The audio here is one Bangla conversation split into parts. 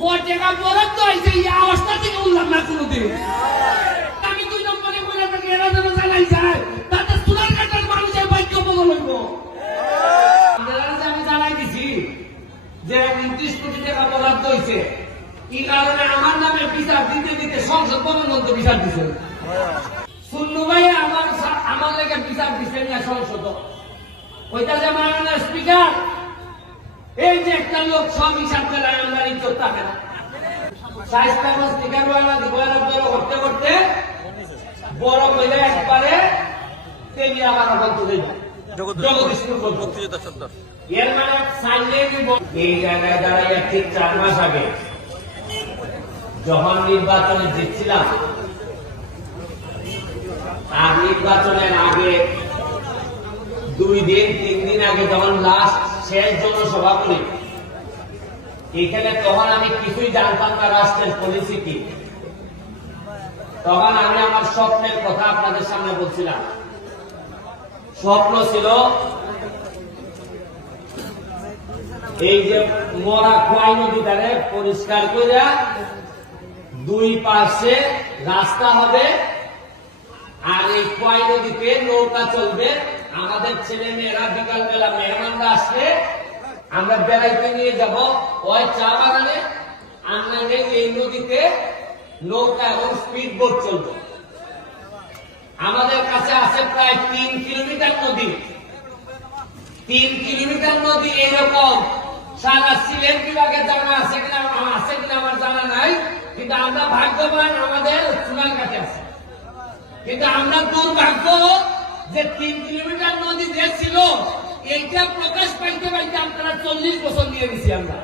টাকা বরাদ্দ হয়েছে এই অবস্থা থেকে উঠলাম না কোনোদিন। আমি 2 নম্বরে বলে থাকি এরা যেন জানাই যায় তাতে চুলার কাটার মানুষের বাক্য বদল হইব। আমি জানাই দিছি যে 29 কোটি টাকা বরাদ্দ হয়েছে, কি কারণে আমার নামে বিচার দিতে দিতে সংসদ ভবন বিচার দিছে। সুন্নু ভাই আমার লেগে বিচার দিচ্ছে না সংসদ। ওইটা যে মাননীয় স্পিকার, এই যে একটা লোক সব হিসাব করে আমার ইজ্জত থাকে না। স্পিকার করতে করতে বড় হইলে একবারে তেমনি আমার বলতে দেব এর মানে সাইলে এই জায়গায় দাঁড়াইয়া ঠিক 4 মাস আগে যখন নির্বাচনে জিতছিলাম, আর নির্বাচনের আগে 2 দিন 3 দিন আগে যখন লাস্ট শেষ জনসভা করি এখানে, তখন আমি কিছুই জানতাম না রাষ্ট্রের পলিসি কি। তখন আমি আমার স্বপ্নের কথা আপনাদের সামনে বলছিলাম। স্বপ্ন ছিল এই যে মরা খোয়াই নদীটারে পরিষ্কার করে 2 পাশে রাস্তা হবে, আর এই খোয়াই নদীতে নৌকা চলবে। আমাদের ছেলে মেয়েরা বিকাল বেলা মেহমানরা আসলে আমরা বেড়াইতে নিয়ে যাব ওই চা বাগানে, আমরা এই নদীতে নৌকা এবং স্পিড বোট চলবে। আমাদের কাছে আছে প্রায় 3 কিলোমিটার নদী। 3 কিলোমিটার নদী এরকম সারা সিলেট বিভাগে জানা আছে কিনা আমার জানা নাই, কিন্তু আমরা ভাগ্যবান আমাদের চুনারঘাটে আছে। কিন্তু আমরা দুর্ভাগ্য যে 3 কিলোমিটার নদী যে ছিল এইটা প্রকাশ পাইতে পাইতে আপনারা 40 বছর দিয়ে দিচ্ছি আমরা।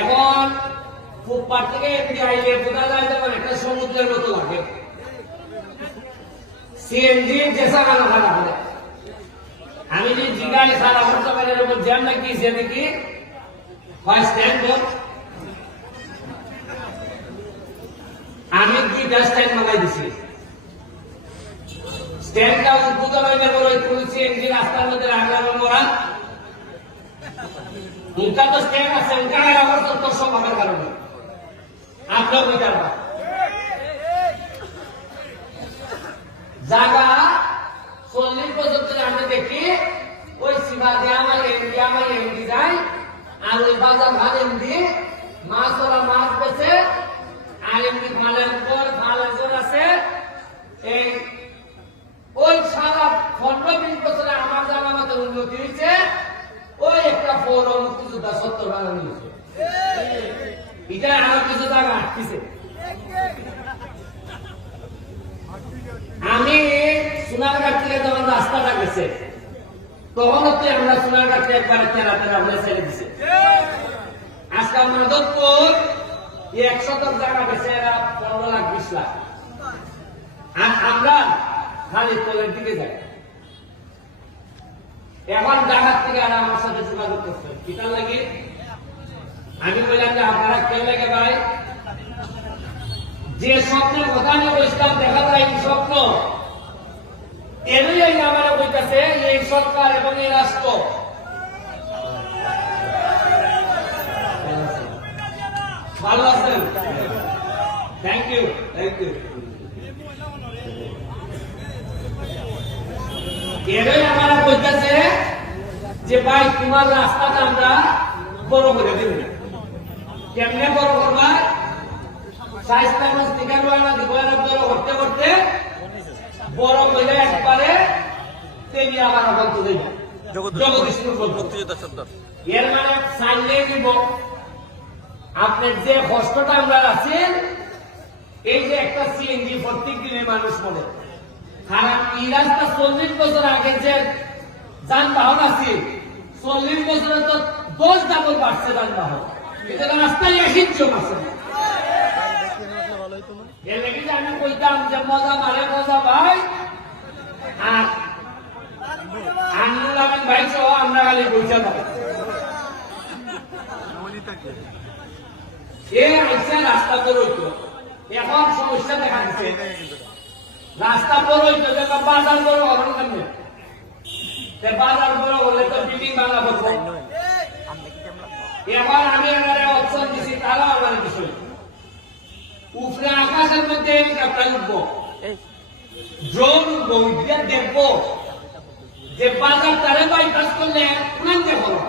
এখন ফুটপাথ থেকে এমনি আইলে বোঝা যায় যেমন একটা সমুদ্রের মতো লাগে। সিএনজি যেসা গানা খানা হলে আমি যদি জিগায় সারা বর্তমানের উপর জ্যাম নাকি সে দেখি হয় স্ট্যান্ড আমি 2টা স্ট্যান্ড বানাই দিছি। স্ট্যান্ডটা উদ্বোধন হয়ে গেল ওই পুলিশ এনজি রাস্তার মধ্যে রাখলাম মোরা। উনকা তো স্ট্যান্ড আছে, উনকা আমার তো সম্ভাবের কারণে আপনার বিচার জায়গা 40 বছর ধরে আমরা দেখি ওই সীমা দিয়ে আমার এমডি যায়, আর ওই বাজার ভাত এমডি মাছ ওরা মাছ বেছে, আর এমনি ভালের পর ভালের জোর আছে। এই ওই সারা 15-20 বছরে আমার জানা মতো উন্নতি হয়েছে। ওই একটা পৌর মুক্তিযোদ্ধা 70 বানানো হয়েছে, এটা আরো কিছু জায়গা আটকেছে। আমি সোনারঘাট থেকে যখন রাস্তাটা গেছে তখন হচ্ছে আমরা সোনারঘাট থেকে একবার তেরা হয়ে ছেড়ে দিছে। আজকে মাধবপুর 1 শতক জায়গা গেছে, এরা 15 লাখ 20 লাখ, আর আমরা খালি তলের দিকে যাই। এখন জায়গার থেকে আর আমার সাথে যোগাযোগ করছে কিতার লাগে। আমি বললাম যে আপনারা কেউ লাগে ভাই, যে স্বপ্নের কথা আমি বলছিলাম দেখা যায় এই স্বপ্ন এরই আমার বলতেছে এই সরকার এবং এই রাষ্ট্র। ভালো আছেন? Thank you. এরই আমার বলতেছে যে ভাই তোমার রাস্তাটা আমরা বড় করে দেব। কেমনে বড় করবা? করতে করতে বড় হইলে একবারে তেমনি আমার বলতে দেব এর মানে সাইলে দিব। আপনার যে কষ্টটা আমরা আছেন, এই যে একটা সিএনজি প্রত্যেক দিনের মানুষ মনে খারাপ এই রাস্তা 40 বছর আগে যে যানবাহন আছে 40 বছরে তো 10 ডাবল বাড়ছে যানবাহন। এটা রাস্তায় একজন আছে। এর লেগে আমি কইতাম যে মজা মারে মজা ভাই, আর আন্দোলন ভাই সহ আমরা খালি পয়সা পাবো। রাস্তা বড় হইতো, এখন সমস্যা দেখা দিচ্ছে। রাস্তা বড় হইতো বাজার বড় হবেন কেমনে? বাজার বড় হলে তো বিল্ডিং বানাবো। এবার আমি এনারে অপশন দিছি, তারা আমার বিষয় উপরে আকাশের মধ্যে হেলিকপ্টার উঠবো, ড্রোন উঠবো, উঠে দেখবো যে বাজার তারে বাইপাস করলে কোনকে ফলন,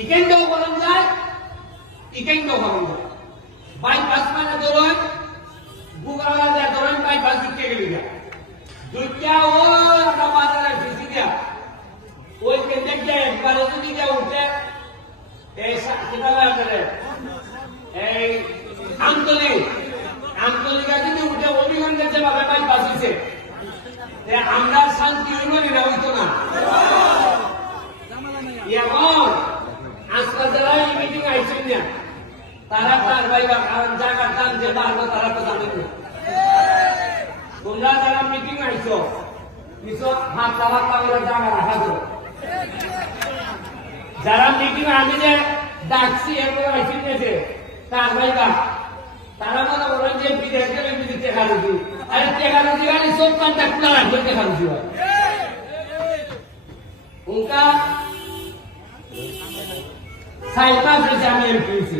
ইকেন্ডও ফলন যায়, ইকেন্ডও ফলন যায়। বাইপাস মানে ধরুন বুগালা যায়, ধরুন বাইপাস ঢুকে গেলি যায়, দুইটা ওই বাজারে ফিসি দিয়া ওই কেন্দ্রে গিয়ে একবারে যদি গিয়ে উঠে এই আন্তরিকা যদি উঠে অভিগঞ্জের যেভাবে বাইপাস হয়েছে আমরা শান্তি হইব না, হইতো না। এখন আজকাল যারা এই মিটিং আইছেন না তারা তার ভাইবা কারণ জায়গার দাম যে বাড়বো তারা তো জানেন না। তোমরা যারা মিটিং আইছো কিছু হাতলা হাতলা করে জায়গা রাখা তো, যারা মিটিং আমি যে ডাকছি এরপরে আইসি নিয়েছে তার ভাইবা তারা মনে করেন যে বিদেশ গেলে বিদেশ টেকা রুজি, আরে টেকা রুজি গাড়ি সব কান্টা খোলা রাখবে, টেকা রুজি হয় উনকা সাইপা হয়েছে। আমি এমপি হয়েছি,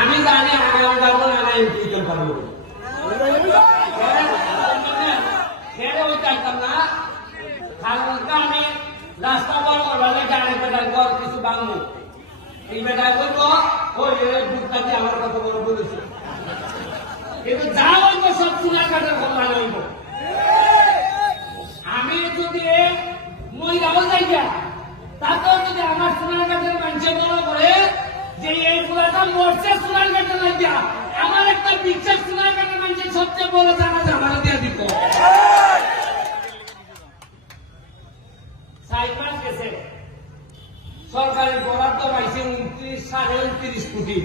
আমি জানি আগামী পারবো না, এমপি করতে পারবো ওই চাইতাম না, কারণ আমি রাস্তা বড় করলে গাড়ি পেটার ঘর কিছু বাংলো এই বেটা বলবো বুকটা দিয়ে আমার কথা বলে বলেছে, কিন্তু যা বলবো সব চুনার কাটার কথা হইব। আমি যদি মহিলাও যাই যা তাতেও যদি আমার সোনার কাঠের মানুষে মনে করে যে এই পুরাটা মরছে সোনার কাঠের লাগিয়া, আমার একটা বিশ্বাস সোনার কাঠের মানুষের সবচেয়ে বড় জানা আমার দিয়ে দিত। সাইপাস গেছে সরকারের বরাদ্দ পাইছে 29.29 কোটি,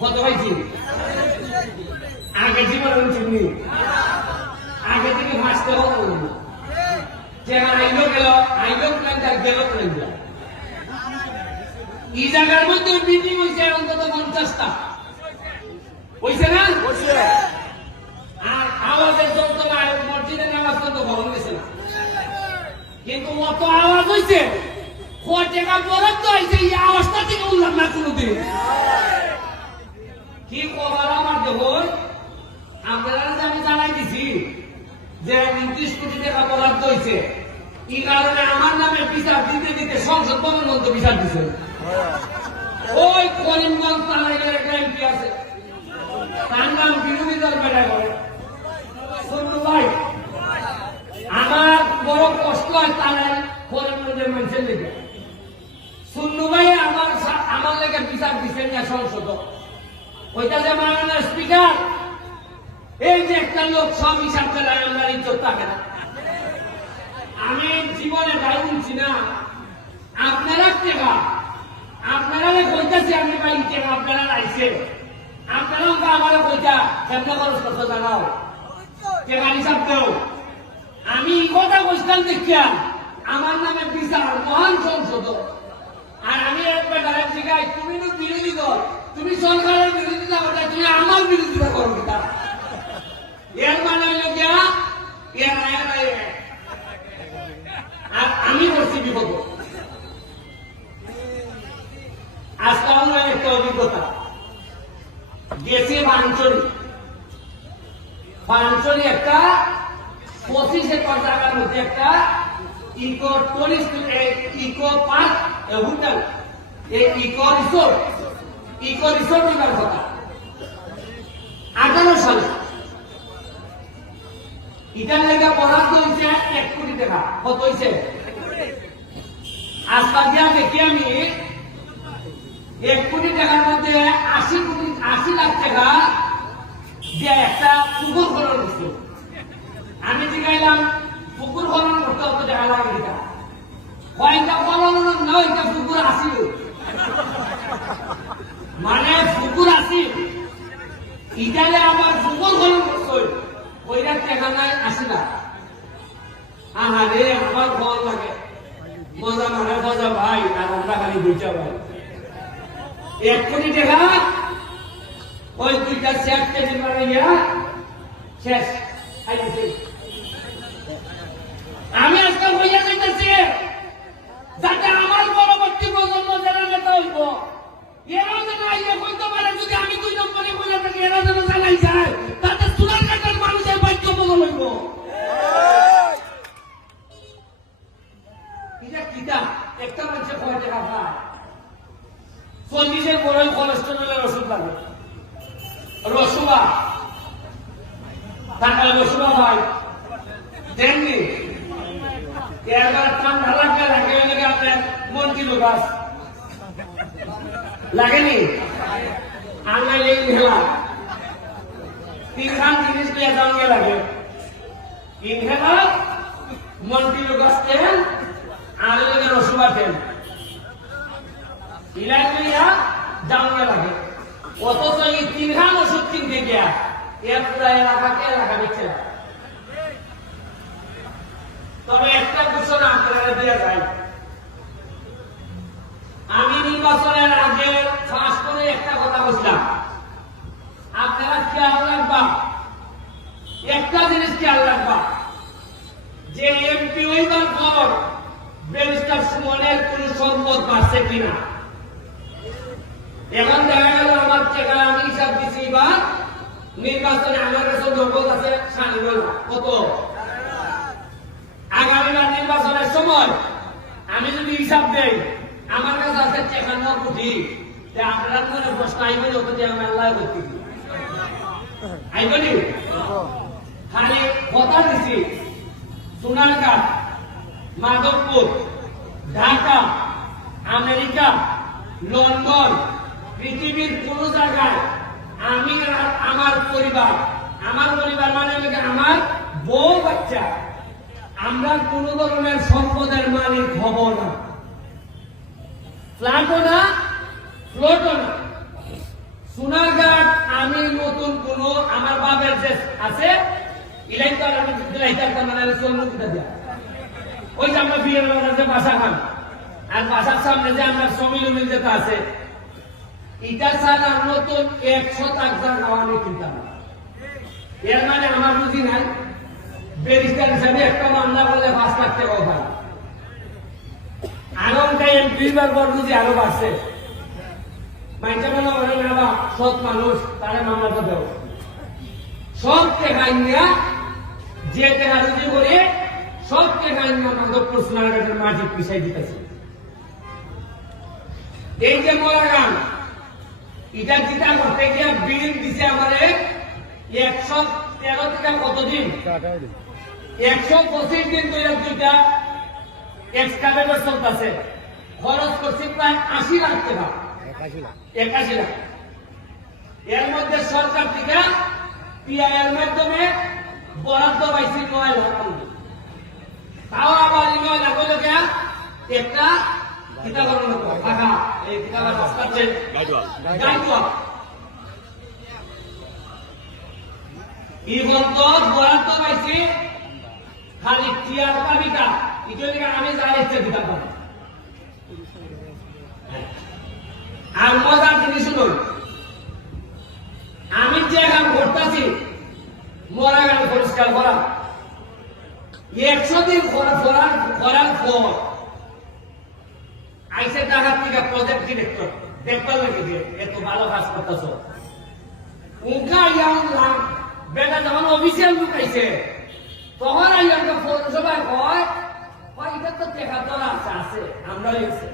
কত পাইছি আগে জীবনে চিনি আগে থেকে ফাঁসতে হতো যেখানে আইলো গেল আইলো প্ল্যান গেল প্ল্যান গেল। এই জায়গার মধ্যে মিটিং হয়েছে অন্তত 50টা হয়েছে না, আর আওয়াজের যন্ত্রণা মসজিদে নামাজ তো ভরণ গেছে না, কিন্তু অত আওয়াজ হয়েছে টাকা বরাদ্দ হয়েছে, এই আওয়াজটা থেকে উঠলাম না কোনোদিন। কি খবর আমার দেখুন, আপনারা আমি জানাই দিছি যে 29 কোটি টাকা বরাদ্দ হয়েছে, এই কারণে আমার নামে বিচার দিতে দিতে সংসদ ভবন মধ্যে বিচার দিচ্ছে। ওই করিমগঞ্জ তালাইয়ের একটা এমপি আছে, তার নাম বিরোধী দল বেড়া করে সন্নু ভাই। আমার বড় কষ্ট হয় তারাই করিমগঞ্জের মানুষের লেগে, সন্নু ভাই আমার লেগে বিচার দিচ্ছেন না সংসদ। ওইটা যে মাননীয় স্পিকার, এই যে একটা লোক সব হিসাব করে আমার ইজ্জত থাকে না। আমি জীবনে গাই বলছি না, আপনারা টেকা আপনারা কইতাছি আমি ভাই টেকা আপনারা আইছে, আপনারা আমার কইতা কেমন খরচ করতে জানাও, টেকা হিসাব দেও। আমি কথা বলতাম দেখিয়া আমার নামে বিচার মহান সংসদ, আর আমি একবার শিখাই তুমি তো বিরোধী দল, তুমি সরকারের বিরোধিতা করতে, তুমি আমার বিরোধিতা করো কিনা, এর মানে হইল গিয়া আর আমি করছি বিপদ। আজকে আমার একটা অভিজ্ঞতা গেছে বাঞ্চলি একটা 25 একর জায়গার মধ্যে একটা eco tourist eco park hotel, এই ইকো রিসোর্ট হইবার কথা 18 সালে। এটার লেগে বরাদ্দ হয়েছে 1 কোটি টাকা, কত হয়েছে আজকাল দিয়া দেখি আমি 1 কোটি টাকার মধ্যে 80 লাখ টাকা দিয়ে একটা পুকুর খনন করছে। আমি জিগাইলাম পুকুর খনন করতে অত টাকা লাগে কিনা, কয়টা খনন না ওইটা পুকুর আসিল, মানে পুকুর আসিল ইটালে আমার পুকুর খনন করছে, ওইটা টাকা নাই 80 লাখ। আহারে আমার ফল লাগে মজা মানে মজা ভাই, আর আমরা খালি বুঝা ভাই 1 কোটি টাকা ওই দুইটা শেষ কেজি বানাইয়া শেষ। আমি আজকাল হইয়া যাইতেছি যাতে আমার পরবর্তী প্রজন্ম যারা কয় টাকা খায় 40-এর বড় কোলেস্টেরলের ওষুধ লাগে রসুবা টাকা রসুবা ভাই দেননি এবার ঠান্ডা লাগলে লাগে নাকি আপনার মন্দির গাছ লাগেনি আনলাই ইনহেলার তিনখান জিনিস নিয়ে যাওয়া লাগে ইনহেলার মন্দির গাছ তেল আর লাগে রসুবা তেল ইলাই নিয়ে যাওয়া লাগে অথচ এই তিনখান ওষুধ কিনতে গিয়া এর পুরা এলাকাকে এলাকা দিচ্ছে তবে একটা ঘোষণা আপনারা দিয়ে যায় আমি নির্বাচনের আগে ফাঁস করে একটা কথা বলছিলাম আপনারা খেয়াল রাখবা একটা জিনিস খেয়াল রাখবা যে এমপি হইবার পর ব্যারিস্টার সুমনের কোন সম্পদ বাড়ছে কিনা এখন দেখা গেল আমার টাকা আমি হিসাব দিচ্ছি বা নির্বাচনে আমার কাছে নগদ আছে 5.5 কত আগামীবার নির্বাচনের সময় আমি যদি হিসাব দেই আমার কাছে আছে 53 কোটি আপনারা মনে প্রশ্ন আইবে যত যে আমি আল্লাহ করতে আইবনি খালি কথা দিছি সোনারগাঁ মাধবপুর ঢাকা আমেরিকা লন্ডন পৃথিবীর কোন জায়গায় আমি আর আমার পরিবার মানে আমার বউ বাচ্চা আমরা কোন ধরনের সম্পদের মালিক হব না ফ্ল্যাটও না ফ্লোটও না সোনারঘাট আমি নতুন কোন আমার বাপের যে আছে ইলাইকার আমি ইলাইকার মানে চলমুখটা দেয়া ওই যে আমরা বিয়ের যে বাসা খান আর বাসার সামনে যে আমরা সমিল মিল যেটা আছে এটা ছাড়া নতুন 100 জায়গা আমি কিনতাম এর মানে আমার বুঝি নাই ব্যারিস্টার হিসাবে একটা মামলা করলে 5 লাখ টাকা হয় আরো এমপি বার বুঝি আরো বাড়ছে মাইটা মনে হয় না বা সৎ মানুষ তারা মামলাটা দেব সব টাকা নিয়ে যে টাকা রুজি করে সব টাকা নিয়ে মাধবপুর সোনারঘাটের মাঝে পিছাই দিতেছে এই যে মোলাগান এটা যেটা করতে গিয়ে বিল দিছে আমাদের 113 থেকে কতদিন 125 দিন ধরে দুইটা এক্সকাভেটর চলতেছে খরচ করছে প্রায় 80 লাখ টাকা 81 লাখ এর মধ্যে সরকার থেকে পিআইএর মাধ্যমে বরাদ্দ পাইছে 9 লাখ তাও আবার 9 লাখ হলো একটা কিতা করো না টাকা এই কিতাবা রাস্তাতে গাইডওয়া ইবন্ত বরাদ্দ পাইছে খালি টিয়ার কাবিটা ইজলি আমি যাইতে দিতাম আর মজার জিনিস শুনুন আমি যে কাম করতেছি মরা গান পরিষ্কার করা 100 দিন করার পর আইসে ঢাকার থেকে প্রজেক্ট ডিরেক্টর দেখবার লাগে যে এত ভালো কাজ করতেছ উনকা ইয়াউলাম বেটা যখন অফিসিয়াল লোক আইছে তখন আইয়াকে পৌরসভায় কয় এটা তো টেকা তোলা আছে আমরা লিখছে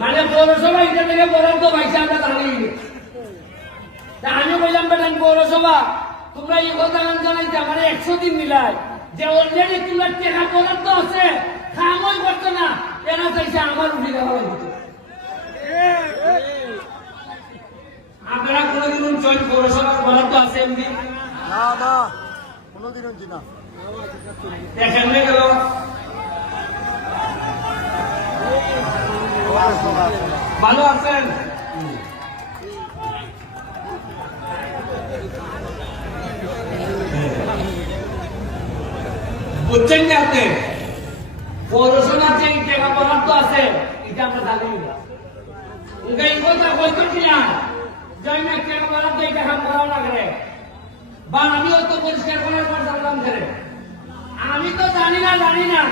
মানে পৌরসভা এটা থেকে বরাদ্দ পাইছে আমরা জানি তা আমি বললাম বেটা পৌরসভা তোমরা এই কথা জানাইতে আমার 100 দিন মিলাই যে অলরেডি তোমার টেকা বরাদ্দ আছে খামই করতো না এরা চাইছে আমার উঠে দেওয়া হতো আপনারা কোনদিন জয়েন পৌরসভার বরাদ্দ আছে এমনি না না কোনদিন না দেখেন গেল ভালো আছেন বুঝছেন না আপনি পৌরসভার যে টাকা বরাদ্দ আছে এটা আমরা জানি না উনকা এই কথা বলতো কিনা যাই না টাকা বরাদ্দ এই টাকা করাও না করে বা আমিও তো পরিষ্কার করার পর জানলাম করে আমি তো জানি না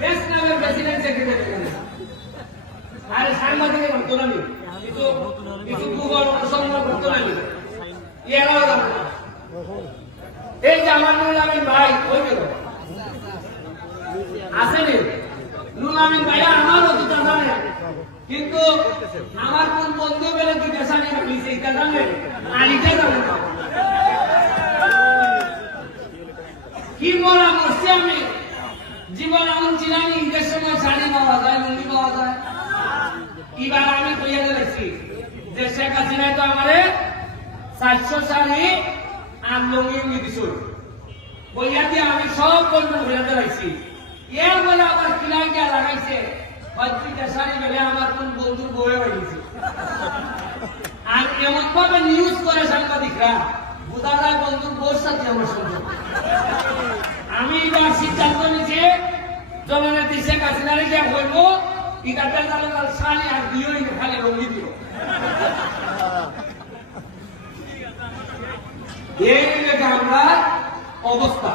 বেশ নামের প্রেসিডেন্ট সেক্রেটারি আরে সাংবাদিকের করতো না কিছু গুগল অনুসন্ধান করতো না এরাও জানো না এই যে আমার নুরুল আমিন ভাই ওই গেল আসেনি নুলামিন ভাইয়া আমারও দুটা জানে, কিন্তু আমার কোন বন্ধু বেলে দুটা জানে না, এটা জানে আর এটা জানে না। কি মরা মরছি আমি, জীবন এমন চিনানি ঈদের সময় শাড়ি পাওয়া যায়, লুঙ্গি পাওয়া যায়। এবার আমি কইয়া দিয়েছি যে শেখ হাসিনায় তো আমারে 400 শাড়ি আর লুঙ্গি দিছিল, বইয়া দিয়ে আমি সব বন্ধন হইয়া দিয়েছি। এর বলে আবার কিনাই গিয়া লাগাইছে পত্রিকা শাড়ি বেলে আমার কোন বন্ধুর বয়ে হয়েছে। আর এমন ভাবে নিউজ করে সাংবাদিকরা, বোঝা যায় বন্ধুর বোর সাথে আমার সঙ্গে। আমি এবার সিদ্ধান্ত নিয়েছি জননেত্রী শেখ হাসিনারে গিয়া বলব টিকাটা তাহলে শাড়ি আর দিওই না, খালি লুঙ্গি দিও। এই লেগে আমরা অবস্থা